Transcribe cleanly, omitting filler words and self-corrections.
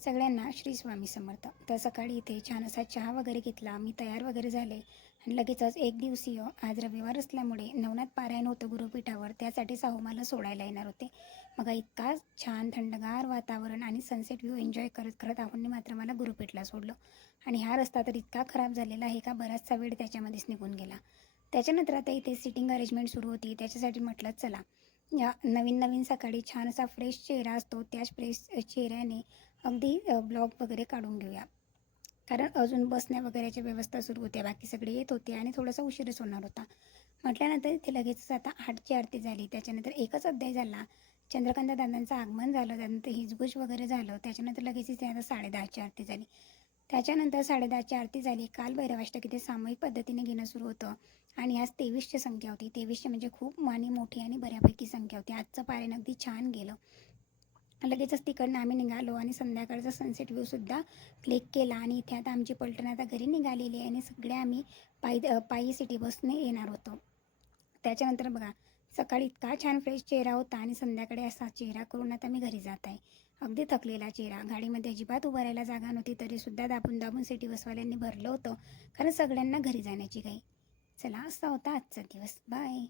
सगळ्यांना श्री स्वामी समर्थ. तर सकाळी इथे छान असा चहा वगैरे घेतला, मी तयार वगैरे झाले आणि लगेचच एक दिवसीय आज रविवार असल्यामुळे नवनाथ पारायण होतं गुरुपीठावर, त्यासाठी साहू मला सोडायला येणार होते. मग इतका छान थंडगार वातावरण आणि सनसेट व्ह्यू एन्जॉय करत करत आहोंनी मात्र मला गुरुपीठला सोडलं. आणि हा रस्ता तर इतका खराब झालेला आहे का बराचसा वेळ त्याच्यामध्येच निघून गेला. त्याच्यानंतर आता इथे सिटिंग अरेंजमेंट सुरू होती, त्याच्यासाठी म्हटलं चला या नवीन नवीन सकाळी छान असा फ्रेश चेहरा असतो, त्याच फ्रेश चेहऱ्याने अगदी ब्लॉग वगैरे काढून घेऊया. कारण अजून बसण्या वगैरेच्या व्यवस्था सुरू होत्या, बाकी सगळे येत होते आणि थोडासा उशीरच होणार होता. म्हटल्यानंतर इथे लगेचच आता 8ची आरती झाली, त्याच्यानंतर एकच अध्याय झाला, चंद्रकांत दादांचं आगमन झालं, त्यानंतर हिजबुज वगैरे झालं, त्याच्यानंतर लगेच इथे आता 10:30ची आरती झाली. त्याच्यानंतर 10:30ची आरती झाली. काल भैरवाष्टक इथे सामूहिक पद्धतीने घेणं सुरू होतं आणि आज 23ची संख्या होती. 23 म्हणजे खूप मोठी आणि बऱ्यापैकी संख्या होती. आजचं पारायण अगदी छान गेलं. लगेचच तिकडनं आम्ही निघालो आणि संध्याकाळचा सनसेट व्ह्यूसुद्धा क्लिक केला आणि इथे आता आमची पलटण आता घरी निघालेली आहे आणि सगळे आम्ही पायी सिटी बसने येणार होतो. त्याच्यानंतर बघा, सकाळी इतका छान फ्रेश चेहरा होता आणि संध्याकाळी असा चेहरा करून आता मी घरी जात आहे. अगदी थकलेला चेहरा, गाडीमध्ये अजिबात उभं राहायला जागा नव्हती, तरीसुद्धा दाबून दाबून सिटी बसवाल्यांनी भरलं होतं, कारण सगळ्यांना घरी जाण्याची घाई. चला, असा होता आजचा दिवस. बाय.